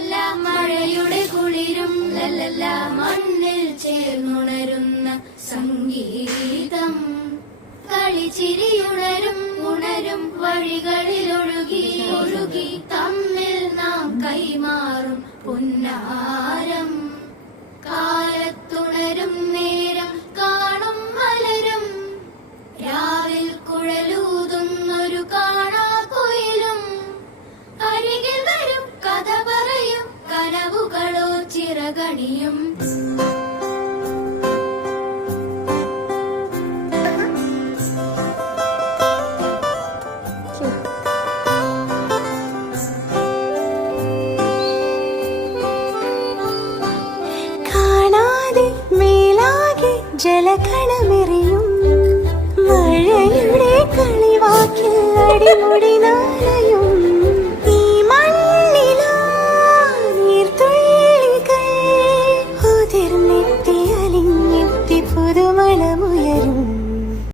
ലല്ലല്ല മഴയുടെ കുളിരും ലല്ലല്ല മണ്ണിൽ ചേർന്നുണരുന്ന സംഗീതം കളിച്ചിരിയുണരും ഉണരും വഴികളിൽ ഒഴുകി ഒഴുകി തമ്മിൽ നാം കൈമാറും പുന്നാരം കാലത്തുണരും നേരം കാണും മലരും രാവിൽ കുഴലൂതുന്നൊരു കാണാക്കുയിലും അരികിൽ വരും കഥ പറയും കനവുകളോ ചിറകണിയും ജലകണമെറിയും മഴയുടെ കളിവാക്കിൽ അടിമുടി